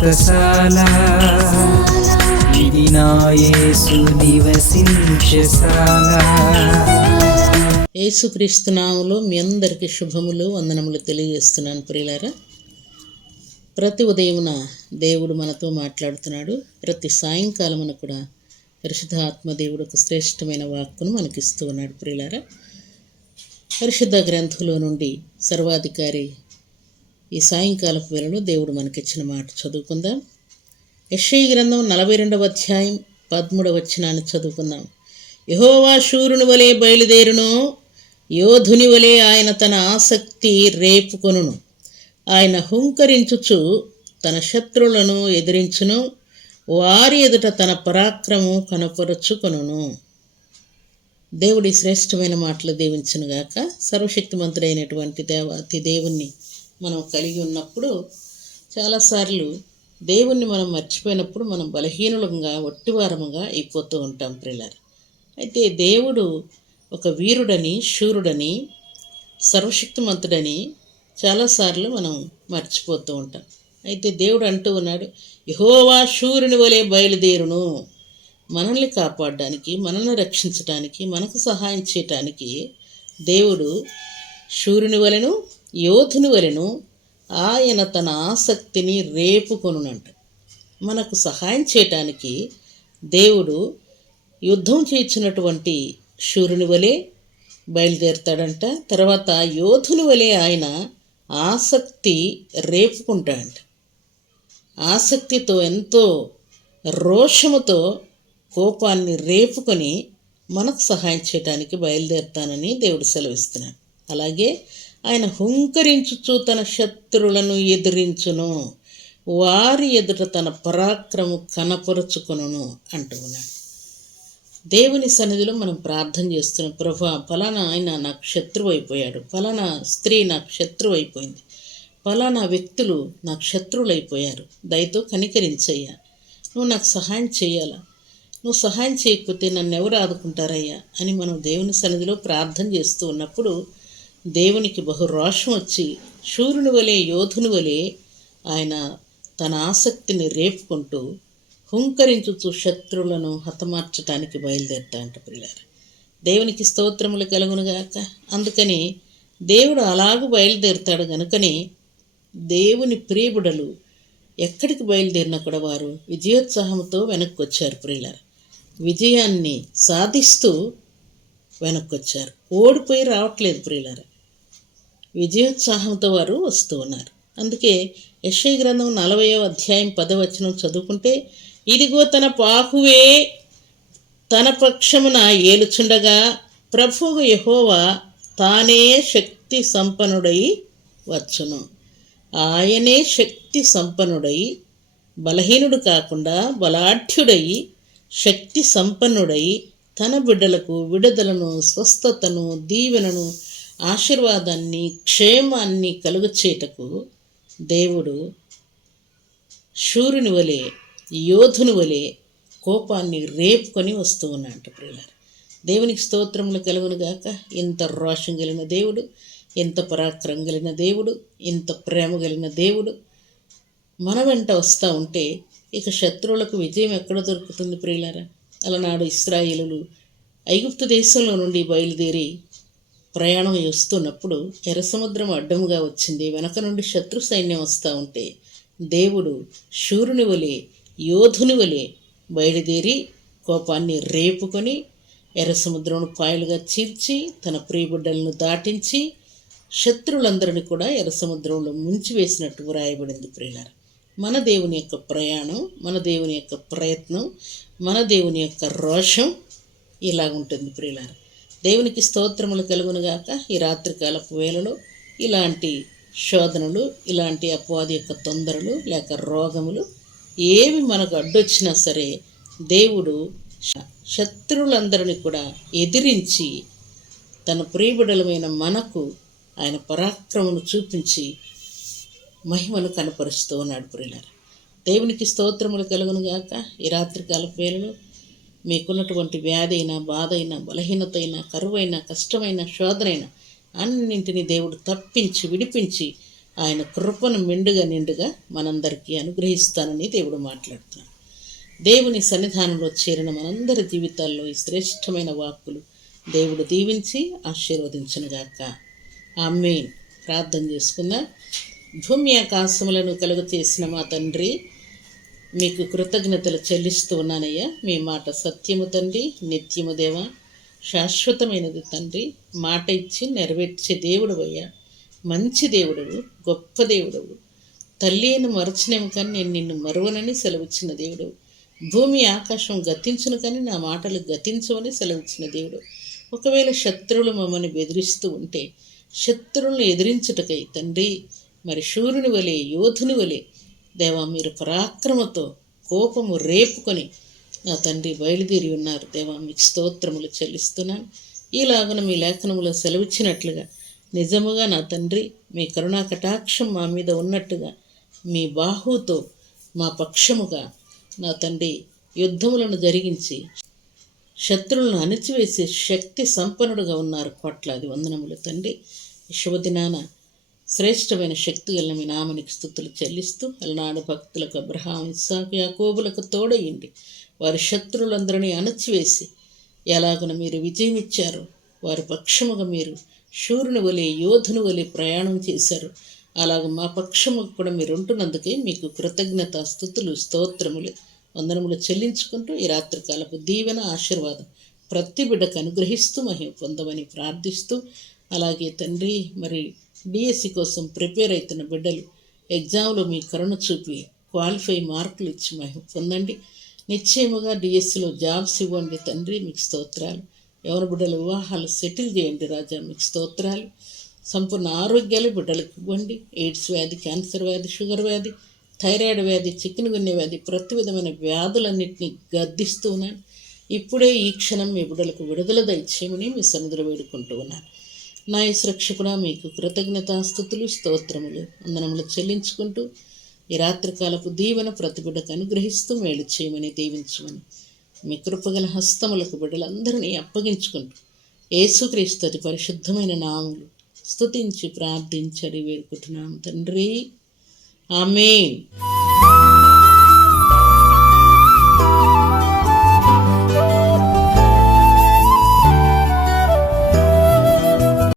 వ్రతశాల ఇది నివసించశాల యేసుక్రీస్తు మీ అందరికీ శుభములు వందనములు తెలియజేస్తున్నాను ప్రియులారా. ప్రతి ఉదయమున దేవుడు మనతో మాట్లాడుతున్నాడు. ప్రతి సాయంకాలమున కూడా పరిశుద్ధ ఆత్మదేవుడు ఒక శ్రేష్టమైన వాక్కును మనకిస్తూ ఉన్నాడు ప్రియులారా. పరిశుద్ధ గ్రంథంలో నుండి సర్వాధికారి ఈ సాయంకాలపు వేళలో దేవుడు మనకిచ్చిన మాట చదువుకుందాం. యశ్ఐ గ్రంథం నలభై రెండవ అధ్యాయం పదమూడవ వచనాన్ని చదువుకుందాం. యహోవా శూరుని వలె బయలుదేరును యోధుని వలె ఆయన తన ఆసక్తి రేపుకొనును. ఆయన హుంకరించుచు తన శత్రువులను ఎదిరించును వారి ఎదుట తన పరాక్రమం కనపరుచుకొనును. దేవుడి శ్రేష్టమైన మాటలు దీవించునుగాక సర్వశక్తిమంతుడైనటువంటి దేవాతి దేవుణ్ణి మనం కలిగి ఉన్నప్పుడు చాలాసార్లు దేవుణ్ణి మనం మర్చిపోయినప్పుడు మనం బలహీనులంగా ఒట్టివారముగా అయిపోతూ ఉంటాం ప్రిల్లర్. అయితే దేవుడు ఒక వీరుడని శూరుడని సర్వశక్తిమంతుడని చాలాసార్లు మనం మర్చిపోతూ ఉంటాం. అయితే దేవుడు అంటూ ఉన్నాడు యహోవా శూరుని వలె బయలుదేరును. మనల్ని కాపాడడానికి మనల్ని రక్షించడానికి మనకు సహాయం చేయటానికి దేవుడు శూరుని వలెను యోధుని వలెను ఆయన తన ఆసక్తిని రేపుకొనునంట. మనకు సహాయం చేయటానికి దేవుడు యుద్ధం చేయించినటువంటి శూరుని వలె బయలుదేరుతాడంట. తర్వాత యోధుని వలె ఆయన ఆసక్తి రేపుకుంటాడంట. ఆసక్తితో ఎంతో రోషముతో కోపాన్ని రేపుకొని మనకు సహాయం చేయడానికి బయలుదేరుతానని దేవుడు సెలవిస్తున్నాడు. అలాగే ఆయన హుంకరించుచు తన శత్రువులను ఎదిరించును. వారి ఎదుట తన పరాక్రము కనపరుచుకొనును అంటూ ఉన్నాడు. దేవుని సన్నిధిలో మనం ప్రార్థన చేస్తున్నాం ప్రభా ఫలానా ఆయన నాకు శత్రువు అయిపోయాడు ఫలానా స్త్రీ నాకు శత్రువు అయిపోయింది ఫలానా వ్యక్తులు నాకు శత్రువులు అయిపోయారు దయతో కనికరించయ్యా. నువ్వు నాకు సహాయం చేయాలా? నువ్వు సహాయం చేయకపోతే నన్ను ఎవరు ఆదుకుంటారయ్యా? అని మనం దేవుని సన్నిధిలో ప్రార్థన చేస్తూ ఉన్నప్పుడు దేవునికి బహు రోషం వచ్చి శూరుని వలె యోధుని వలె ఆయన తన ఆసక్తిని రేపుకుంటూ హుంకరించుచు శత్రువులను హతమార్చటానికి బయలుదేరుతాంట పిల్లారు దేవునికి స్తోత్రములు కలుగునుగాక అందుకని దేవుడు అలాగూ బయలుదేరుతాడు గనుకని దేవుని ప్రియబుడలు ఎక్కడికి బయలుదేరినా కూడా వారు విజయోత్సాహంతో వెనక్కి వచ్చారు ప్రియులారు. విజయాన్ని సాధిస్తూ వెనక్కి వచ్చారు ఓడిపోయి రావట్లేదు ప్రియులారు. విజయోత్సాహంతో వారు వస్తూ ఉన్నారు. అందుకే యశ్వ గ్రంథం నలభైవ అధ్యాయం పదవచనం చదువుకుంటే ఇదిగో తన పాహువే తన పక్షమున ఏలుచుండగా ప్రభువు యహోవా తానే శక్తి సంపన్నుడై వచ్చును. ఆయనే శక్తి సంపన్నుడై బలహీనుడు కాకుండా బలాఢ్యుడై శక్తి సంపన్నుడై తన బిడ్డలకు విడుదలను స్వస్థతను దీవెనను ఆశీర్వాదాన్ని క్షేమాన్ని కలుగచేయటకు దేవుడు శూరుని వలె యోధుని వలె కోపాన్ని రేపుకొని వస్తూ ఉన్నాడు ప్రియులారు. దేవునికి స్తోత్రములు కలుగునుగాక ఇంత రోషం కలిగిన దేవుడు ఇంత పరాక్రమం కలిగిన దేవుడు ఇంత ప్రేమ కలిగిన దేవుడు మన వెంట వస్తూ ఉంటే ఇక శత్రువులకు విజయం ఎక్కడ దొరుకుతుంది ప్రియులారా? అలనాడు ఇస్రాయిలు ఐగుప్తు దేశంలో నుండి బయలుదేరి ప్రయాణం చేస్తున్నప్పుడు ఎర్రసముద్రం అడ్డముగా వచ్చింది. వెనక నుండి శత్రు సైన్యం వస్తూ ఉంటే దేవుడు శూరుని వలె యోధుని వలె బయలుదేరి కోపాన్ని రేపుకొని ఎర్రసముద్రంను పాయలుగా చీల్చి తన ప్రియబిడ్డలను దాటించి శత్రులందరిని కూడా ఎర్ర సముద్రంలో ముంచివేసినట్టు వ్రాయబడింది ప్రియులారు. మన దేవుని యొక్క ప్రయాణం మన దేవుని యొక్క ప్రయత్నం మన దేవుని యొక్క రోషం ఇలాగుంటుంది ప్రియులారు. దేవునికి స్తోత్రములు కలుగునుగాక ఈ రాత్రికాలపు వేళలో ఇలాంటి శోధనలు ఇలాంటి అపవాది యొక్క తొందరలు లేక రోగములు ఏవి మనకు అడ్డొచ్చినా సరే దేవుడు శత్రువులందరినీ కూడా ఎదిరించి తన ప్రియబిడలమైన మనకు ఆయన పరాక్రమను చూపించి మహిమను కనపరుస్తూ ఉన్నాడు ప్రియులారా. దేవునికి స్తోత్రములు కలుగునుగాక ఈ రాత్రికాల పేరులో మీకున్నటువంటి వ్యాధి అయినా బాధ అయినా బలహీనత అయినా కరువైన కష్టమైన శోధనైన అన్నింటినీ దేవుడు తప్పించి విడిపించి ఆయన కృపను మెండుగా నిండుగా మనందరికీ అనుగ్రహిస్తానని దేవుడు మాట్లాడుతున్నాడు. దేవుని సన్నిధానంలో చేరిన మనందరి జీవితాల్లో ఈ శ్రేష్టమైన వాక్కులు దేవుడు దీవించి ఆశీర్వదించనుగాక. ఆమెన్. ప్రార్థన చేసుకుందాం. భూమి ఆకాశములను కలుగు చేసిన మా తండ్రి మీకు కృతజ్ఞతలు చెల్లిస్తూ ఉన్నానయ్యా. మీ మాట సత్యము తండ్రి నిత్యము దేవ. శాశ్వతమైనది తండ్రి. మాట ఇచ్చి నెరవేర్చే దేవుడు అయ్యా మంచి దేవుడవు గొప్ప దేవుడవు. తల్లిని అని కానీ నేను నిన్ను మరువనని సెలవిచ్చిన దేవుడు భూమి ఆకాశం గతించును కానీ నా మాటలు గతించవని సెలవిచ్చిన దేవుడు. ఒకవేళ శత్రువులు మమ్మల్ని బెదిరిస్తూ ఉంటే శత్రువులను ఎదిరించుటకై తండ్రి మరి శూరుని వలె యోధుని వలె దేవా మీరు పరాక్రమతో కోపము రేపుకొని నా తండ్రి బయలుదేరి ఉన్నారు. దేవా మీకు స్తోత్రములు చెల్లిస్తున్నాను. ఈలాగున మీ లేఖనములో సెలవిచ్చినట్లుగా నిజముగా నా తండ్రి మీ కరుణా కటాక్షం మా మీద ఉన్నట్టుగా మీ బాహుతో మా పక్షముగా నా తండ్రి యుద్ధములను జరిగించి శత్రువులను అణిచివేసే శక్తి సంపన్నుడుగా ఉన్నారు. కోట్లాది వందనములు తండ్రి. ఈ శుభదినాన శ్రేష్టమైన శక్తి గల మీ నామనికి స్థుతులు చెల్లిస్తూ అలనాడు భక్తులకు అబ్రహాం ఇస్సాకు యాకోబులకు తోడయ్యండి. వారి శత్రులందరినీ అణచివేసి ఎలాగున మీరు విజయం ఇచ్చారో వారి పక్షముగా మీరు శూరుని వలె యోధుని వలె ప్రయాణం చేశారు అలాగ మా పక్షము కూడా మీరు ఉంటున్నందుకే మీకు కృతజ్ఞత స్థుతులు స్తోత్రములు వందనములు చెల్లించుకుంటూ ఈ రాత్రికాలపు దీవెన ఆశీర్వాదం ప్రతి బిడ్డకు అనుగ్రహిస్తూ మహిమ పొందమని ప్రార్థిస్తూ అలాగే తండ్రి మరి డిఎస్సి కోసం ప్రిపేర్ అవుతున్న బిడ్డలు ఎగ్జామ్లో మీ కరుణ చూపి క్వాలిఫై మార్కులు ఇచ్చి మహిమ పొందండి. నిశ్చయముగా డిఎస్సిలో జాబ్స్ ఇవ్వండి తండ్రి మీకు స్తోత్రాలు. ఎవరి బిడ్డల వివాహాలు సెటిల్ చేయండి రాజా మీకు స్తోత్రాలు. సంపూర్ణ ఆరోగ్యాలు బిడ్డలకు ఇవ్వండి. ఎయిడ్స్ వ్యాధి క్యాన్సర్ వ్యాధి షుగర్ వ్యాధి థైరాయిడ్ వ్యాధి చికెన్ గున్నె వ్యాధి ప్రతి విధమైన వ్యాధులన్నింటినీ గద్దిస్తూ ఉన్నాను ఇప్పుడే ఈ క్షణం మీ బిడ్డలకు విడుదల దయచేయమని మీ సన్నిధిలో వేడుకుంటూ ఉన్నాను. నా సురక్షకుడా మీకు కృతజ్ఞతాస్థుతులు స్తోత్రములు. వందనములు చెల్లించుకుంటూ ఈ రాత్రికాలపు దీవెన ప్రతి బిడ్డకు అనుగ్రహిస్తూ మేలు చేయమని దీవించమని మీ కృపగల హస్తములకు బిడ్డలందరినీ అప్పగించుకుంటూ యేసుక్రీస్తు అతి పరిశుద్ధమైన నాములు స్తుతించి ప్రార్థించడి వేడుకుంటున్నాం తండ్రి. ఆమె